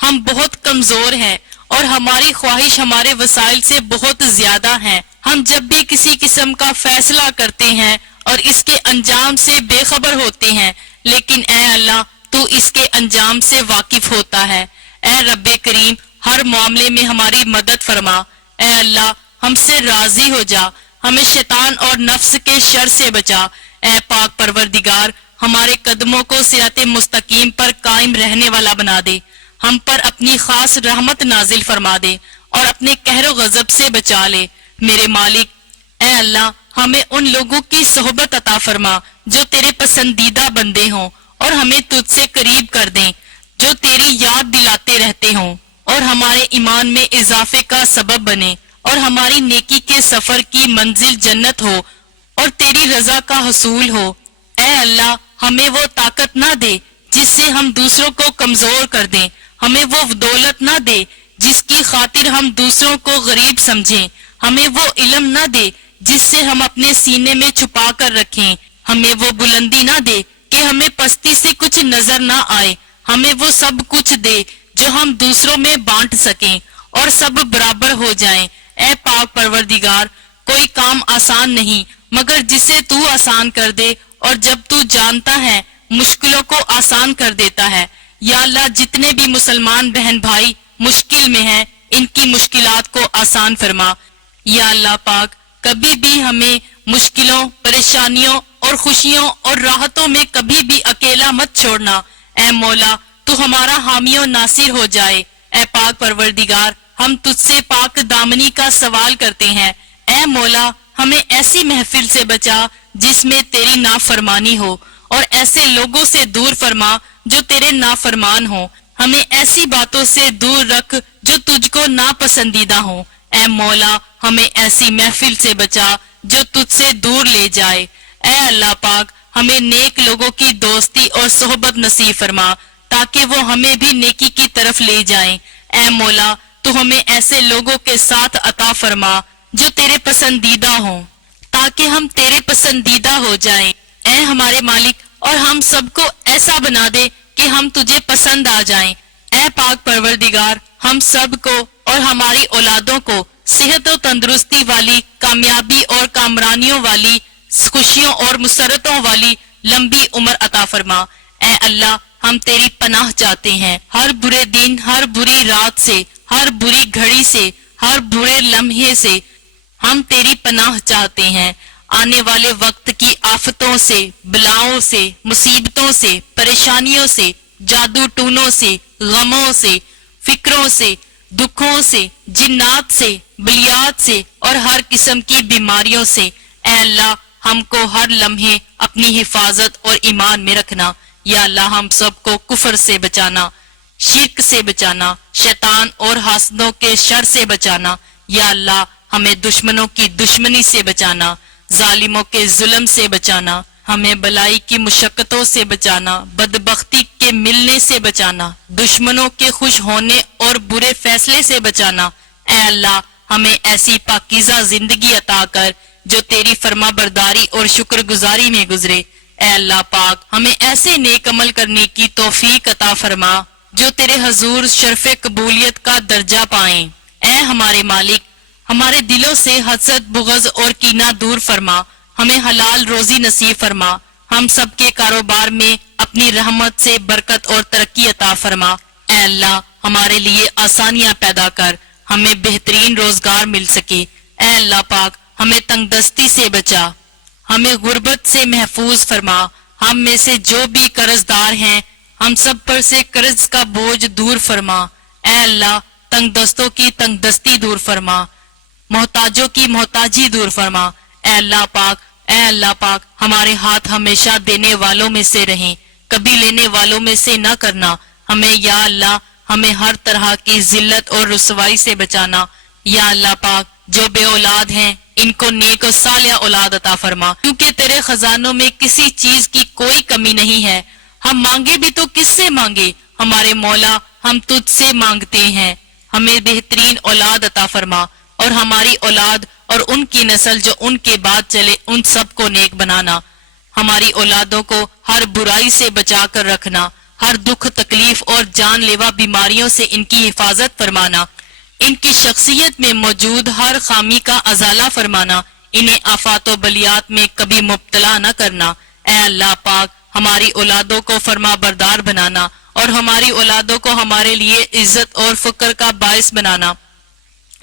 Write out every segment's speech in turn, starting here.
ہم بہت کمزور ہیں اور ہماری خواہش ہمارے وسائل سے بہت زیادہ ہیں. ہم جب بھی کسی قسم کا فیصلہ کرتے ہیں اور اس کے انجام سے بے خبر ہوتے ہیں، لیکن اے اللہ تو اس کے انجام سے واقف ہوتا ہے. اے رب کریم ہر معاملے میں ہماری مدد فرما. اے اللہ ہم سے راضی ہو جا، ہمیں شیطان اور نفس کے شر سے بچا. اے پاک پروردگار ہمارے قدموں کو صراط مستقیم پر قائم رہنے والا بنا دے، ہم پر اپنی خاص رحمت نازل فرما دے اور اپنے قہر و غضب سے بچا لے. میرے مالک اے اللہ ہمیں ان لوگوں کی صحبت عطا فرما جو تیرے پسندیدہ بندے ہوں اور ہمیں تجھ سے قریب کر دیں، جو تیری یاد دلاتے رہتے ہوں اور ہمارے ایمان میں اضافے کا سبب بنے اور ہماری نیکی کے سفر کی منزل جنت ہو اور تیری رضا کا حصول ہو. اے اللہ ہمیں وہ طاقت نہ دے جس سے ہم دوسروں کو کمزور کر دیں، ہمیں وہ دولت نہ دے جس کی خاطر ہم دوسروں کو غریب سمجھیں، ہمیں وہ علم نہ دے جس سے ہم اپنے سینے میں چھپا کر رکھیں، ہمیں وہ بلندی نہ دے کہ ہمیں پستی سے کچھ نظر نہ آئے، ہمیں وہ سب کچھ دے جو ہم دوسروں میں بانٹ سکیں اور سب برابر ہو جائیں. اے پاک پروردگار کوئی کام آسان نہیں مگر جسے تو آسان کر دے، اور جب تو جانتا ہے مشکلوں کو آسان کر دیتا ہے. یا اللہ جتنے بھی مسلمان بہن بھائی مشکل میں ہیں ان کی مشکلات کو آسان فرما. یا اللہ پاک کبھی بھی ہمیں مشکلوں، پریشانیوں اور خوشیوں اور راحتوں میں کبھی بھی اکیلا مت چھوڑنا. اے مولا تو ہمارا حامی و ناصر ہو جائے. اے پاک پروردگار ہم تجھ سے پاک دامنی کا سوال کرتے ہیں. اے مولا ہمیں ایسی محفل سے بچا جس میں تیری نافرمانی ہو اور ایسے لوگوں سے دور فرما جو تیرے نافرمان ہوں. ہمیں ایسی باتوں سے دور رکھ جو تجھ کو ناپسندیدہ ہوں. اے مولا ہمیں ایسی محفل سے بچا جو تجھ سے دور لے جائے. اے اللہ پاک ہمیں نیک لوگوں کی دوستی اور صحبت نصیب فرما تاکہ وہ ہمیں بھی نیکی کی طرف لے جائیں. اے مولا تو ہمیں ایسے لوگوں کے ساتھ عطا فرما جو تیرے پسندیدہ ہوں تاکہ ہم تیرے پسندیدہ ہو جائیں. اے ہمارے مالک اور ہم سب کو ایسا بنا دے کہ ہم تجھے پسند آ جائیں. اے پاک پروردگار ہم سب کو اور ہماری اولادوں کو صحت و تندرستی والی، کامیابی اور کامرانیوں والی، خوشیوں اور مسرتوں والی لمبی عمر عطا فرما. اے اللہ ہم تیری پناہ چاہتے ہیں ہر برے دن، ہر بری رات سے، ہر بری گھڑی سے، ہر برے لمحے سے. ہم تیری پناہ چاہتے ہیں آنے والے وقت کی آفتوں سے، بلاؤں سے، مصیبتوں سے، پریشانیوں سے، جادو ٹونوں سے، غموں سے، فکروں سے، دکھوں سے، جنات سے، بلیات سے اور ہر قسم کی بیماریوں سے. اے اللہ ہم کو ہر لمحے اپنی حفاظت اور ایمان میں رکھنا. یا اللہ ہم سب کو کفر سے بچانا، شرک سے بچانا، شیطان اور حاسدوں کے شر سے بچانا. یا اللہ ہمیں دشمنوں کی دشمنی سے بچانا، ظالموں کے ظلم سے بچانا، ہمیں بلائی کی مشقتوں سے بچانا، بدبختی کے ملنے سے بچانا، دشمنوں کے خوش ہونے اور برے فیصلے سے بچانا. اے اللہ ہمیں ایسی پاکیزہ زندگی عطا کر جو تیری فرما برداری اور شکر گزاری میں گزرے. اے اللہ پاک ہمیں ایسے نیک عمل کرنے کی توفیق عطا فرما جو تیرے حضور شرف قبولیت کا درجہ پائیں. اے ہمارے مالک ہمارے دلوں سے حسد، بغض اور کینہ دور فرما، ہمیں حلال روزی نصیب فرما. ہم سب کے کاروبار میں اپنی رحمت سے برکت اور ترقی عطا فرما. اے اللہ ہمارے لیے آسانیاں پیدا کر، ہمیں بہترین روزگار مل سکے. اے اللہ پاک ہمیں تنگ دستی سے بچا، ہمیں غربت سے محفوظ فرما. ہم میں سے جو بھی قرض دار ہیں ہم سب پر سے قرض کا بوجھ دور فرما. اے اللہ تنگ دستوں کی تنگ دستی دور فرما، محتاجوں کی محتاجی دور فرما. اے اللہ پاک ہمارے ہاتھ ہمیشہ دینے والوں میں سے رہیں، کبھی لینے والوں میں سے نہ کرنا. ہمیں یا اللہ ہمیں ہر طرح کی ذلت اور رسوائی سے بچانا. یا اللہ پاک جو بے اولاد ہیں ان کو نیک و صالح اولاد عطا فرما، کیونکہ تیرے خزانوں میں کسی چیز کی کوئی کمی نہیں ہے. ہم مانگے بھی تو کس سے مانگے؟ ہمارے مولا ہم تجھ سے مانگتے ہیں. ہمیں بہترین اولاد عطا فرما اور ہماری اولاد اور ان کی نسل جو ان کے بعد چلے ان سب کو نیک بنانا. ہماری اولادوں کو ہر برائی سے بچا کر رکھنا. ہر دکھ تکلیف اور جان لیوا بیماریوں سے ان کی حفاظت فرمانا، ان کی شخصیت میں موجود ہر خامی کا ازالہ فرمانا، انہیں آفات و بلیات میں کبھی مبتلا نہ کرنا۔ اے اللہ پاک، ہماری اولادوں کو فرما بردار بنانا اور ہماری اولادوں کو ہمارے لیے عزت اور فکر کا باعث بنانا۔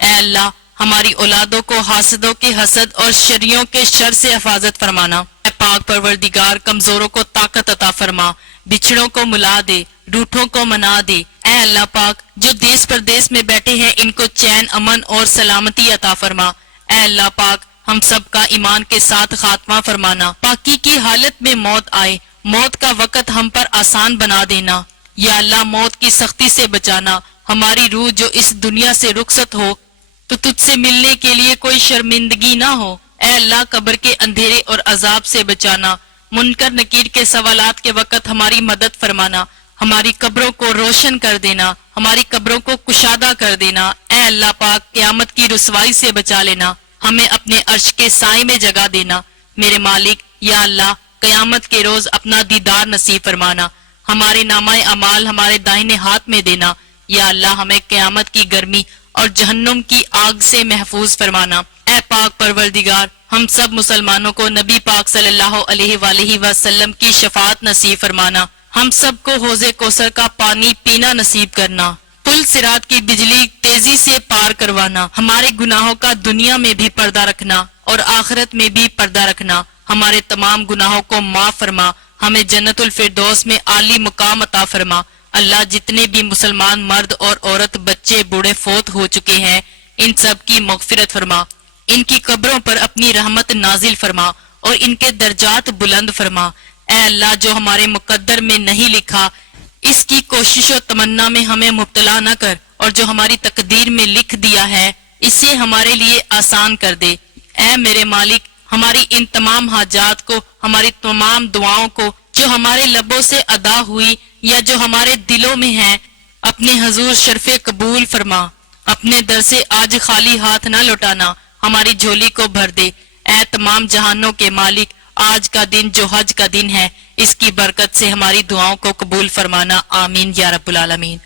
اے اللہ، ہماری اولادوں کو حاسدوں کے حسد اور شریوں کے شر سے حفاظت فرمانا۔ اے پاک پروردگار، کمزوروں کو طاقت عطا فرما، بچھڑوں کو ملا دے، روٹھوں کو منا دے۔ اے اللہ پاک، جو دیس پردیس میں بیٹھے ہیں ان کو چین، امن اور سلامتی عطا فرما۔ اے اللہ پاک، ہم سب کا ایمان کے ساتھ خاتمہ فرمانا، پاکی کی حالت میں موت آئے، موت کا وقت ہم پر آسان بنا دینا۔ یا اللہ، موت کی سختی سے بچانا، ہماری روح جو اس دنیا سے رخصت ہو تو تجھ سے ملنے کے لیے کوئی شرمندگی نہ ہو۔ اے اللہ، قبر کے اندھیرے اور عذاب سے بچانا، منکر نکیر کے سوالات کے وقت ہماری مدد فرمانا، ہماری قبروں کو روشن کر دینا، ہماری قبروں کو کشادہ کر دینا۔ اے اللہ پاک، قیامت کی رسوائی سے بچا لینا، ہمیں اپنے عرش کے سائے میں جگہ دینا۔ میرے مالک، یا اللہ، قیامت کے روز اپنا دیدار نصیب فرمانا، ہمارے نامہ اعمال ہمارے دائیں ہاتھ میں دینا۔ یا اللہ، ہمیں قیامت کی گرمی اور جہنم کی آگ سے محفوظ فرمانا۔ اے پاک پروردگار، ہم سب مسلمانوں کو نبی پاک صلی اللہ علیہ وآلہ وسلم کی شفاعت نصیب فرمانا، ہم سب کو حوض کوثر کا پانی پینا نصیب کرنا، پل صراط کی بجلی تیزی سے پار کروانا، ہمارے گناہوں کا دنیا میں بھی پردہ رکھنا اور آخرت میں بھی پردہ رکھنا، ہمارے تمام گناہوں کو معاف فرما، ہمیں جنت الفردوس میں عالی مقام عطا فرما۔ اللہ، جتنے بھی مسلمان مرد اور عورت، بچے بوڑھے فوت ہو چکے ہیں، ان سب کی مغفرت فرما، ان کی قبروں پر اپنی رحمت نازل فرما اور ان کے درجات بلند فرما۔ اے اللہ، جو ہمارے مقدر میں نہیں لکھا، اس کی کوشش و تمنا میں ہمیں مبتلا نہ کر، اور جو ہماری تقدیر میں لکھ دیا ہے اسے ہمارے لیے آسان کر دے۔ اے میرے مالک، ہماری ان تمام حاجات کو، ہماری تمام دعاؤں کو جو ہمارے لبوں سے ادا ہوئی یا جو ہمارے دلوں میں ہیں، اپنے حضور شرف قبول فرما۔ اپنے در سے آج خالی ہاتھ نہ لوٹانا، ہماری جھولی کو بھر دے۔ اے تمام جہانوں کے مالک، آج کا دن جو حج کا دن ہے، اس کی برکت سے ہماری دعاؤں کو قبول فرمانا۔ آمین یا رب العالمین۔